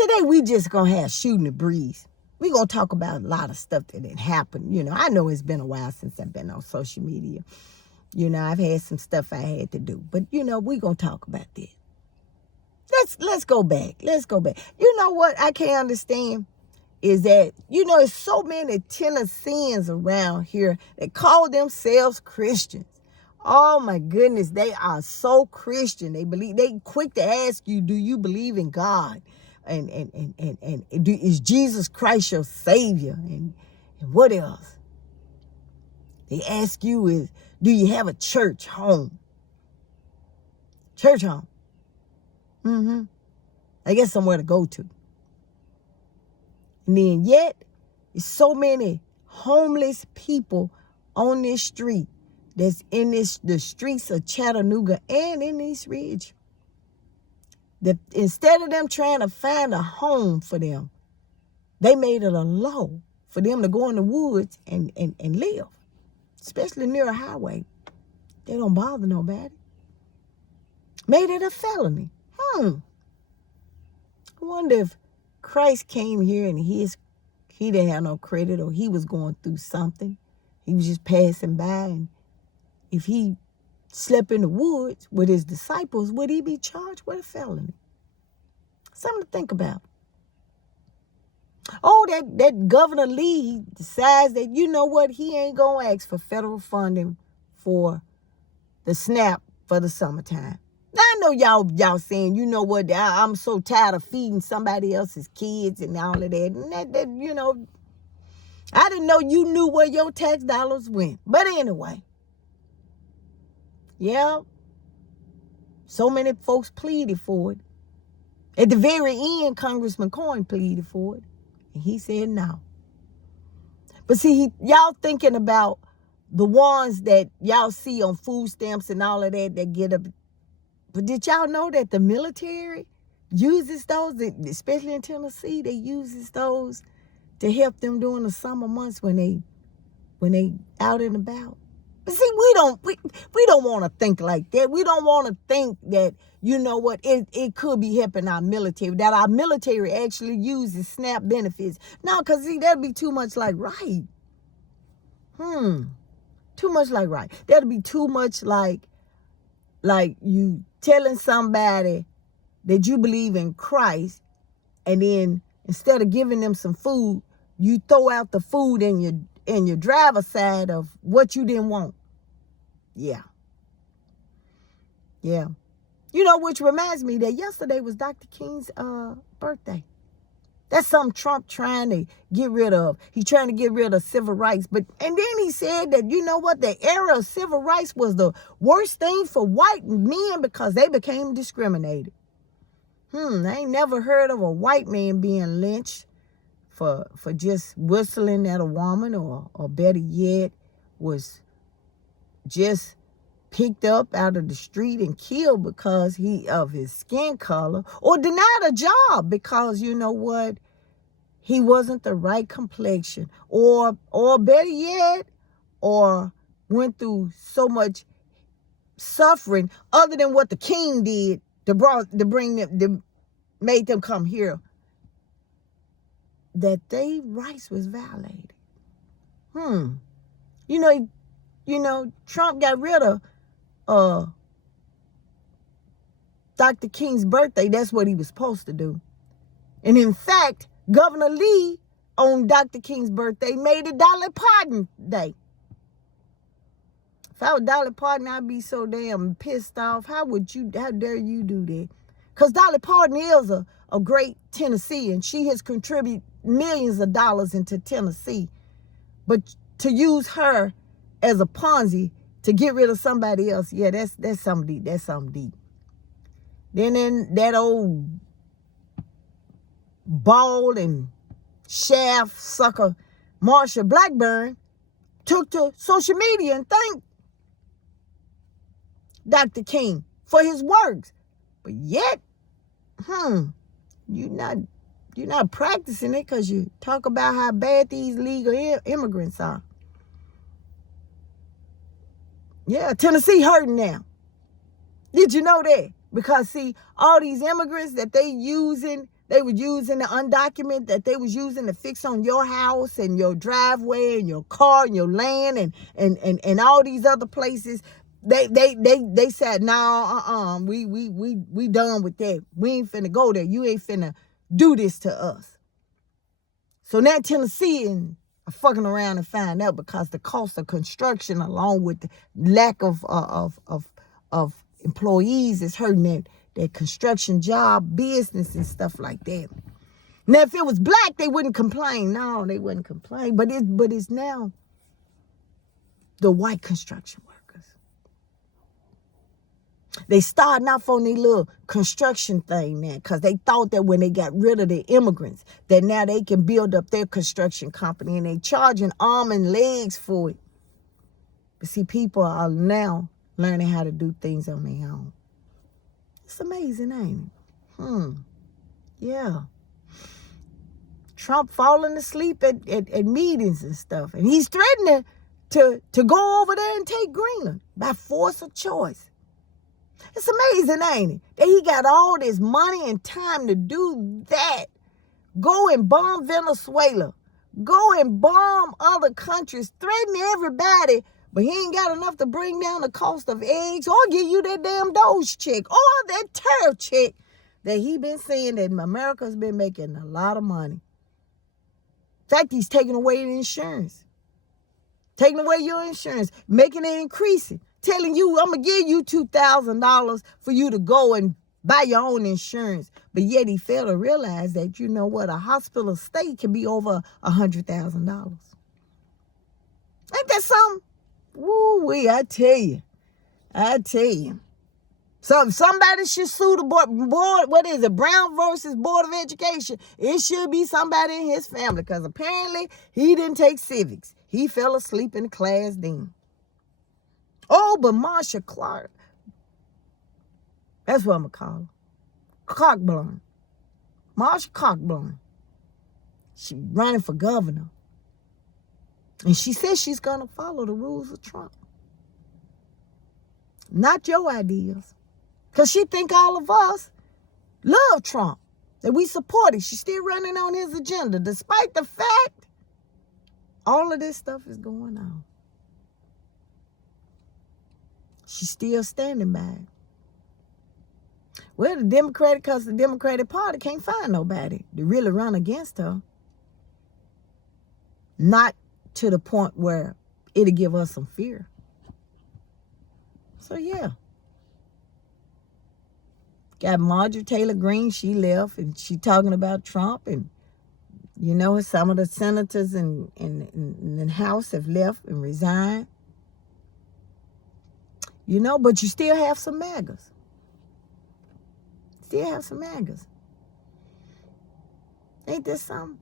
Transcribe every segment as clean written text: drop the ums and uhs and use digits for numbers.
today we just going to have shooting the breeze. We're going to talk about a lot of stuff that had happened. You know, I know it's been a while since I've been on social media. You know, I've had some stuff I had to do. But, you know, we're going to talk about this. Let's go back. Let's go back. You know what I can't understand is that, you know, there's so many Tennesseans around here that call themselves Christians. Oh, my goodness. They are so Christian. They quick to ask you, do you believe in God? And is Jesus Christ your Savior? And what else? They ask you do you have a church home? Church home. I guess somewhere to go to. And then yet, there's so many homeless people on this street that's in the streets of Chattanooga and in East Ridge. That instead of them trying to find a home for them, they made it a law for them to go in the woods and live, especially near a highway. They don't bother nobody. Made it a felony. I wonder if Christ came here and he didn't have no credit, or he was going through something. He was just passing by, and if he slept in the woods with his disciples, would he be charged with a felony? Something to think about. Oh, that Governor Lee decides that, you know what, he ain't going to ask for federal funding for the SNAP for the summertime. Now, I know y'all saying, you know what, I'm so tired of feeding somebody else's kids and all of that. And that you know, I didn't know you knew where your tax dollars went. But anyway, yeah, so many folks pleaded for it. At the very end, Congressman Coyne pleaded for it. And he said no. But see, y'all thinking about the ones that y'all see on food stamps and all of that get up. But did y'all know that the military uses those, especially in Tennessee, they uses those to help them during the summer months when they out and about? But see, we don't want to think like that. We don't want to think that, you know what, it could be helping our military, that our military actually uses SNAP benefits. No, because see, that'd be too much like right. Too much like right. That'd be too much like you telling somebody that you believe in Christ, and then instead of giving them some food, you throw out the food in your driver's side of what you didn't want. Yeah. You know, which reminds me that yesterday was Dr. King's birthday. That's something Trump trying to get rid of. He's trying to get rid of civil rights. And then he said that, you know what, the era of civil rights was the worst thing for white men because they became discriminated. I ain't never heard of a white man being lynched for just whistling at a woman, or better yet, was just picked up out of the street and killed because of his skin color, or denied a job because, you know what, he wasn't the right complexion, or better yet, or went through so much suffering other than what the king did to made them come here, that their rights was violated. You know, Trump got rid of Dr. King's birthday. That's what he was supposed to do. And in fact, Governor Lee on Dr. King's birthday made it Dolly Parton Day. If I was Dolly Parton, I'd be so damn pissed off. How dare you do that? Because Dolly Parton is a great Tennessean. She has contributed millions of dollars into Tennessee. But to use her as a Ponzi to get rid of somebody else, yeah, that's something deep. Then in that old bald and shaft sucker Marsha Blackburn took to social media and thanked Dr. King for his works. But yet, you're not practicing it because you talk about how bad these legal immigrants are. Yeah, Tennessee hurting now. Did you know that? Because see, all these immigrants that they were using the undocumented, that they was using to fix on your house and your driveway and your car and your land and all these other places. They said, no, we done with that. We ain't finna go there. You ain't finna do this to us. So now Tennesseans are fucking around and find out, because the cost of construction, along with the lack of employees, is hurting that construction job business and stuff like that. Now, if it was black, they wouldn't complain. No, they wouldn't complain. But it's now the white construction workers. They starting off on their little construction thing now, because they thought that when they got rid of the immigrants, that now they can build up their construction company, and they charging arm and legs for it. But see, people are now learning how to do things on their own. It's amazing, ain't it? Yeah. Trump falling asleep at meetings and stuff. And he's threatening to go over there and take Greenland by force of choice. It's amazing, ain't it? That he got all this money and time to do that. Go and bomb Venezuela. Go and bomb other countries. Threaten everybody. But he ain't got enough to bring down the cost of eggs or give you that damn Doge check or that tariff check that he been saying that America's been making a lot of money. In fact, he's taking away the insurance. Taking away your insurance. Making it increasing. Telling you, I'm going to give you $2,000 for you to go and buy your own insurance. But yet he failed to realize that, you know what, a hospital stay can be over $100,000. Ain't that something? Woo-wee, I tell you. So somebody should sue the board, what is it, Brown versus Board of Education. It should be somebody in his family, because apparently he didn't take civics. He fell asleep in class then. Oh, but Marsha Clark, that's what I'm going to call her. Cockburn. Marsha Cockburn. She's running for governor. And she says she's going to follow the rules of Trump. Not your ideas. Because she think all of us love Trump. That we support it. She's still running on his agenda. Despite the fact all of this stuff is going on. She's still standing by it. Well, because the Democratic Party can't find nobody to really run against her. Not to the point where it'll give us some fear. So, yeah. Got Marjorie Taylor Greene, she left, and she talking about Trump, and, you know, some of the senators in the House have left and resigned. You know, but you still have some MAGAs. Ain't this something?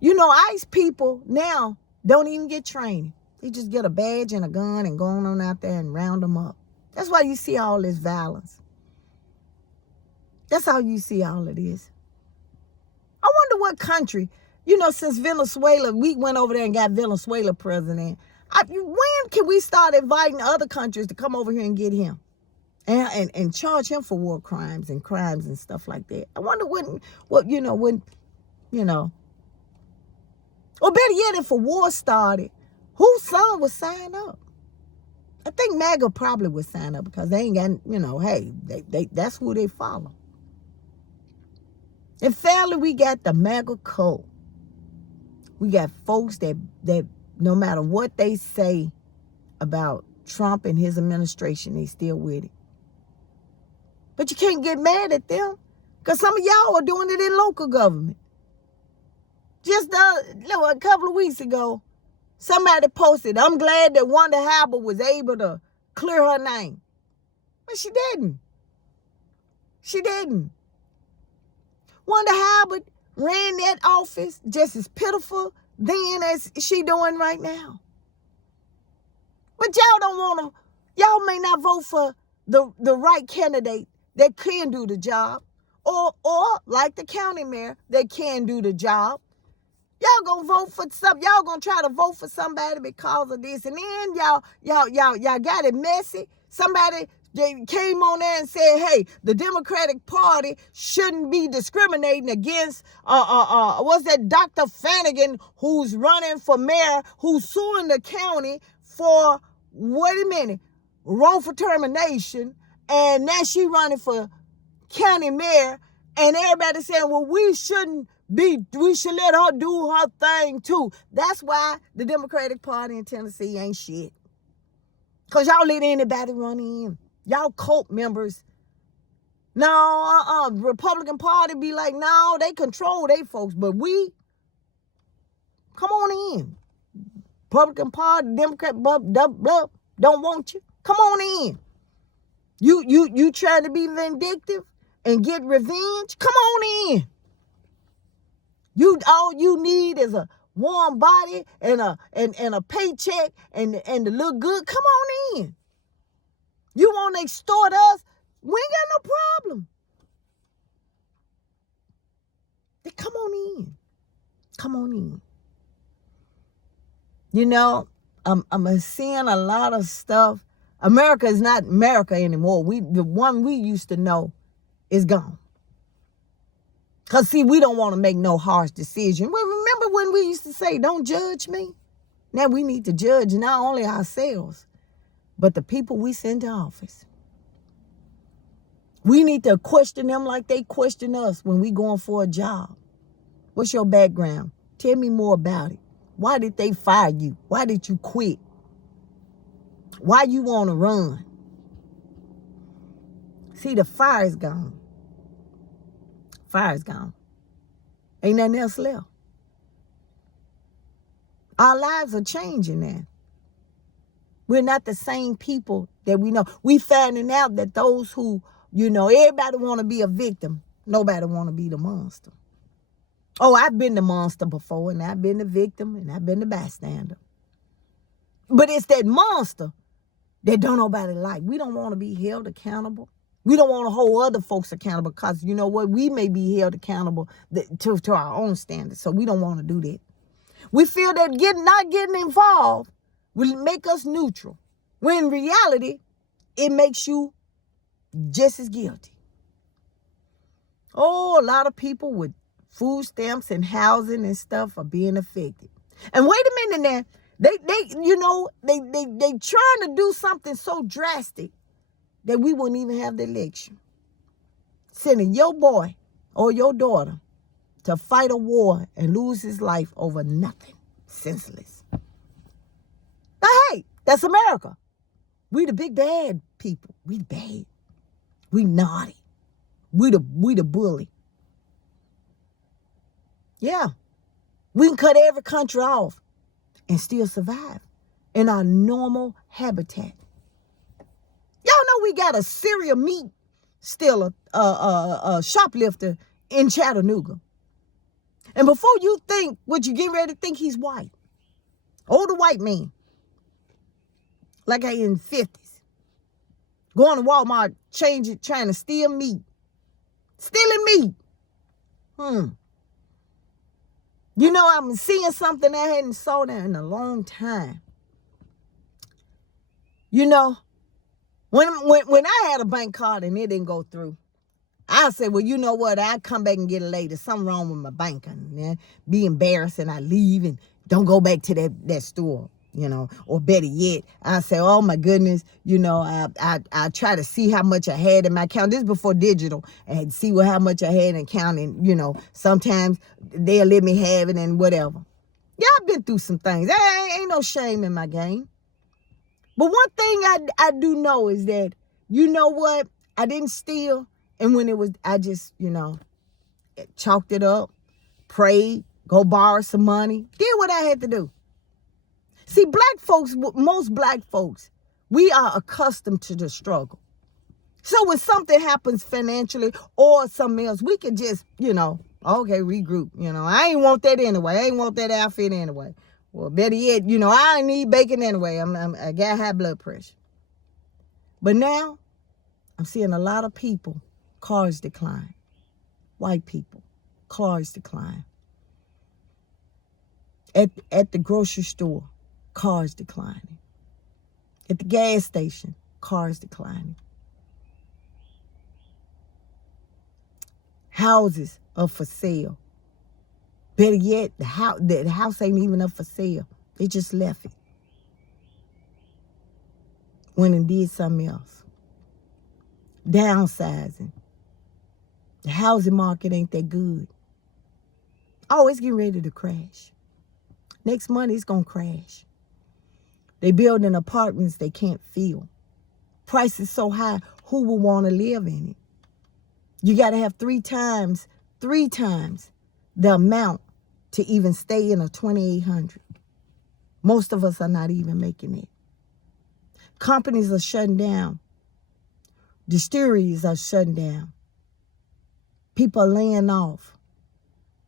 You know, ICE people now don't even get training. They just get a badge and a gun and go on out there and round them up. That's why you see all this violence. That's how you see all of this. I wonder what country, you know, since Venezuela, we went over there and got Venezuela president. When can we start inviting other countries to come over here and get him and charge him for war crimes and stuff like that? I wonder when, or better yet, if a war started, whose son would sign up? I think MAGA probably would sign up, because they ain't got, hey, they that's who they follow. And finally, we got the MAGA cult. We got folks that no matter what they say about Trump and his administration, they still with it. But you can't get mad at them, because some of y'all are doing it in local government. Just a couple of weeks ago, somebody posted, I'm glad that Wanda Halbert was able to clear her name. But she didn't. Wanda Halbert ran that office just as pitiful then as she doing right now. But y'all may not vote for the right candidate that can do the job, or like the county mayor that can do the job. Y'all gonna vote for y'all gonna try to vote for somebody because of this, and then y'all got it messy. Somebody they came on there and said, hey, the Democratic Party shouldn't be discriminating against, what's that, Dr. Flanagan, who's running for mayor, who's suing the county for, wait a minute, wrongful termination, and now she running for county mayor, and everybody saying, well, we should let her do her thing too. That's why the Democratic Party in Tennessee ain't shit. Because y'all let anybody run in. Y'all cult members. No, Republican Party be like, no, they control they folks, but we, come on in. Republican Party, Democrat, blah, blah, blah, don't want you. Come on in. You trying to be vindictive and get revenge? Come on in. All you need is a warm body and a paycheck and to look good. Come on in. You want to extort us? We ain't got no problem. Come on in. Come on in. You know, I'm seeing a lot of stuff. America is not America anymore. The one we used to know is gone. Because, see, we don't want to make no harsh decision. Well, remember when we used to say, don't judge me? Now we need to judge not only ourselves, but the people we send to office. We need to question them like they question us when we going for a job. What's your background? Tell me more about it. Why did they fire you? Why did you quit? Why you want to run? See, the fire's gone. Fire's gone. Ain't nothing else left. Our lives are changing now. We're not the same people that we know. We finding out that those who, everybody want to be a victim. Nobody want to be the monster. Oh, I've been the monster before, and I've been the victim, and I've been the bystander. But it's that monster that don't nobody like. We don't want to be held accountable. We don't want to hold other folks accountable because, you know what, we may be held accountable to our own standards. So we don't want to do that. We feel that not getting involved will make us neutral. When in reality, it makes you just as guilty. Oh, a lot of people with food stamps and housing and stuff are being affected. And wait a minute now. They trying to do something so drastic that we wouldn't even have the election. Sending your boy or your daughter to fight a war and lose his life over nothing. Senseless. But hey, that's America. We the big bad people. We the bad. We naughty. We the bully. Yeah. We can cut every country off and still survive in our normal habitat. Y'all know we got a serial meat stealer, a shoplifter in Chattanooga. And before you think what you get ready to think, he's white. Older white man. Like in the 50s. Going to Walmart, trying to steal meat. Stealing meat. I'm seeing something I hadn't saw there in a long time. When I had a bank card and it didn't go through, I said, well, you know what? I'll come back and get it later. Something wrong with my bank. And be embarrassed and I leave and don't go back to that store, or better yet, I say, oh my goodness, I try to see how much I had in my account. This is before digital, and see how much I had in account. And, sometimes they'll let me have it and whatever. Yeah, I've been through some things. Ain't no shame in my game. But one thing I do know is that, you know what? I didn't steal. And when it was, I just, chalked it up, prayed, go borrow some money, did what I had to do. See, most black folks, we are accustomed to the struggle. So when something happens financially or something else, we can just, okay, regroup. I ain't want that anyway. I ain't want that outfit anyway. Well, better yet, I ain't need bacon anyway. I got high blood pressure. But now, I'm seeing a lot of people, cars decline. White people, cars decline. At the grocery store, cars declining. At the gas station, cars declining. Houses are for sale. Better yet, the house ain't even up for sale. They just left it. Went and did something else. Downsizing. The housing market ain't that good. Oh, it's getting ready to crash. Next month, it's going to crash. They building apartments they can't fill. Prices so high, who will want to live in it? You got to have three times the amount to even stay in a 2,800. Most of us are not even making it. Companies are shutting down. Distilleries are shutting down. People are laying off.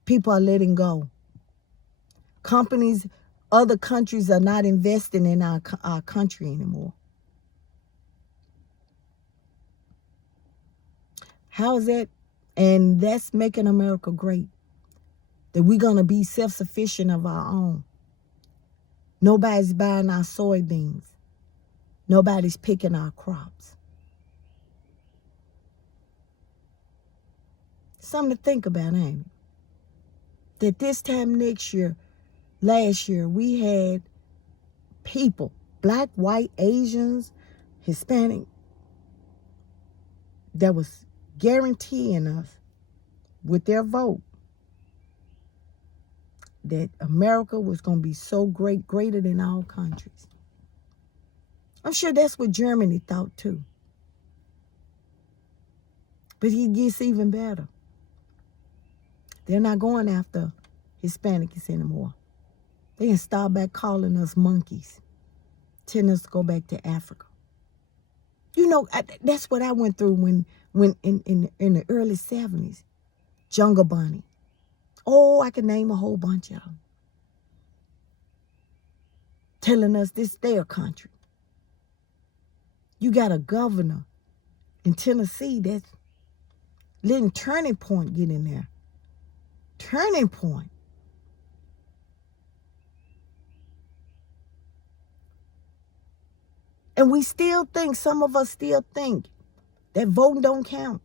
People are letting go. Companies, other countries are not investing in our country anymore. How is that? And that's making America great. That we're going to be self-sufficient of our own. Nobody's buying our soybeans. Nobody's picking our crops. Something to think about, ain't it? That this time last year, we had people, black, white, Asians, Hispanic, that was guaranteeing us with their vote that America was going to be so great, greater than all countries. I'm sure that's what Germany thought too. But it gets even better. They're not going after Hispanics anymore. They can start back calling us monkeys, telling us to go back to Africa. You know, that's what I went through when in the early 70s. Jungle Bunny. Oh, I can name a whole bunch of them. Telling us this is their country. You got a governor in Tennessee that's letting Turning Point get in there. Turning Point. And we still think, some of us still think, that voting don't count.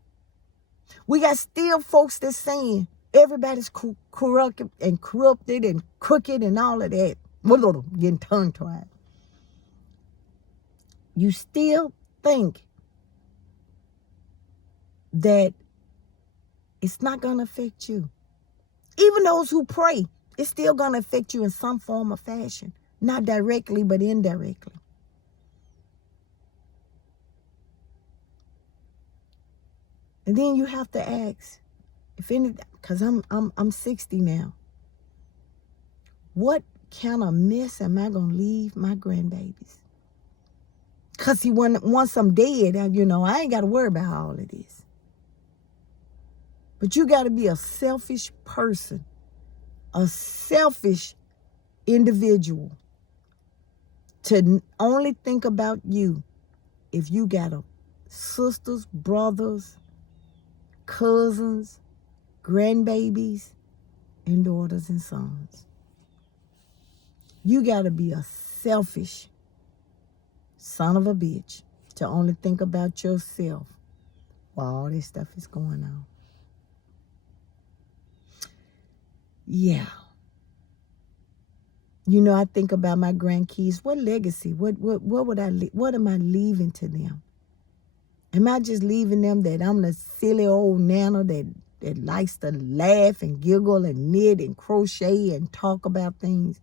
We got still folks that's saying everybody's corrupted and crooked and all of that. Getting tongue-tied. You still think that it's not going to affect you. Even those who pray, it's still going to affect you in some form or fashion. Not directly, but indirectly. And then you have to ask, if any, because I'm 60 now. What kind of mess am I gonna leave my grandbabies? Cause once I'm dead, I ain't got to worry about all of this. But you got to be a selfish person, a selfish individual, to only think about you if you got sisters, brothers, cousins, grandbabies, and daughters and sons. You got to be a selfish son of a bitch to only think about yourself while all this stuff is going on. Yeah. I think about my grandkids. What legacy? What am I leaving to them? Am I just leaving them that I'm the silly old nana that likes to laugh and giggle and knit and crochet and talk about things?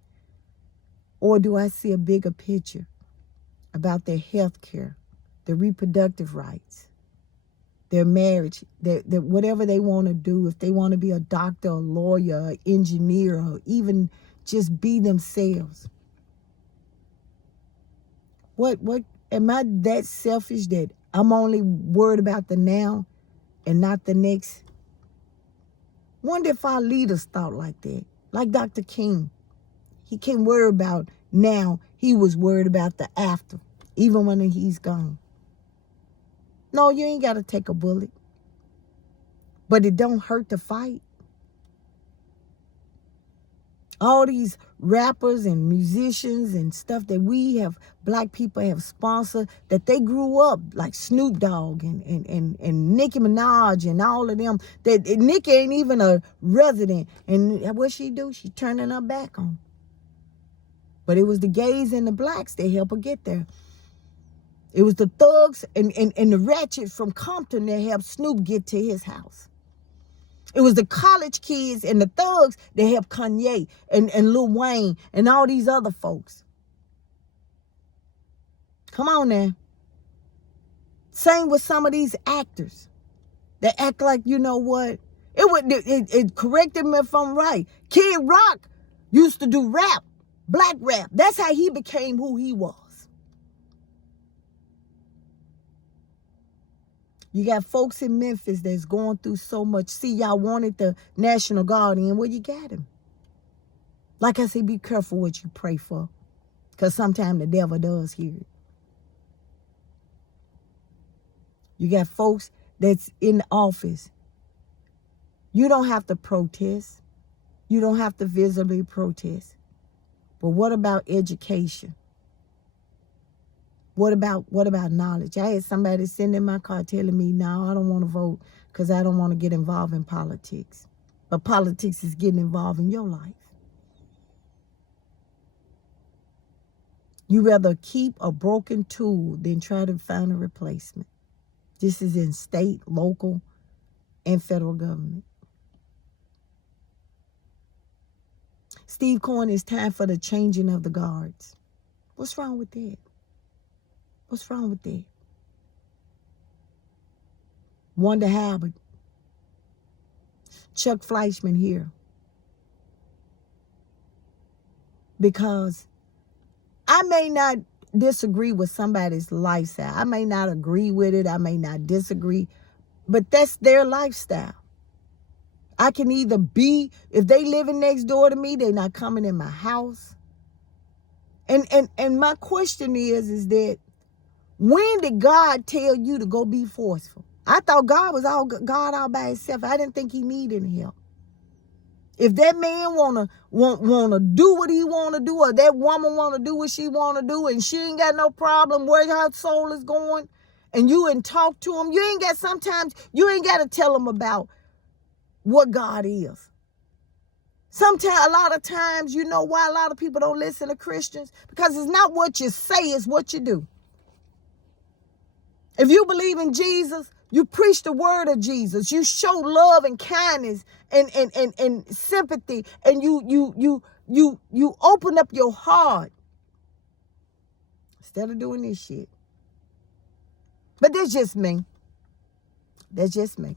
Or do I see a bigger picture about their health care, their reproductive rights, their marriage, their whatever they want to do, if they want to be a doctor, a lawyer, an engineer, or even just be themselves? What am I that selfish that I'm only worried about the now and not the next? Wonder if our leaders thought like that. Like Dr. King. He can't worry about now. He was worried about the after, even when he's gone. No, you ain't got to take a bullet. But it don't hurt to fight. All these rappers and musicians and stuff that we have, black people have sponsored, that they grew up like Snoop Dogg and Nicki Minaj and all of them. That Nicki ain't even a resident. And what she do? She turning her back on. But it was the gays and the blacks that helped her get there. It was the thugs and the ratchet from Compton that helped Snoop get to his house. It was the college kids and the thugs that helped Kanye and Lil Wayne and all these other folks. Come on now. Same with some of these actors. They act like, you know what? It corrected me if I'm right. Kid Rock used to do rap, black rap. That's how he became who he was. You got folks in Memphis that's going through so much. See, y'all wanted the National Guard in. Well, you got him. Like I said, be careful what you pray for. Because sometimes the devil does hear it. You got folks that's in the office. You don't have to protest. You don't have to visibly protest. But what about education? What about knowledge? I had somebody sitting in my car telling me, no, I don't want to vote because I don't want to get involved in politics. But politics is getting involved in your life. You rather keep a broken tool than try to find a replacement. This is in state, local, and federal government. Steve Cohen, it's time for the changing of the guards. What's wrong with that? What's wrong with that? Wanda Howard, Chuck Fleischman here. Because I may not disagree with somebody's lifestyle. I may not agree with it. I may not disagree. But that's their lifestyle. I can either be, if they living next door to me, they're not coming in my house. And my question is that when did God tell you to go be forceful? I thought God was God all by himself. I didn't think he needed any help. If that man wanna do what he wanna do, or that woman wanna do what she wanna do, and she ain't got no problem where her soul is going, and you and talk to him, sometimes you ain't got to tell him about what God is. Sometimes, a lot of times, you know why a lot of people don't listen to Christians? Because it's not what you say, it's what you do. If you believe in Jesus, you preach the word of Jesus. You show love and kindness and sympathy, and you open up your heart instead of doing this shit. But that's just me. That's just me.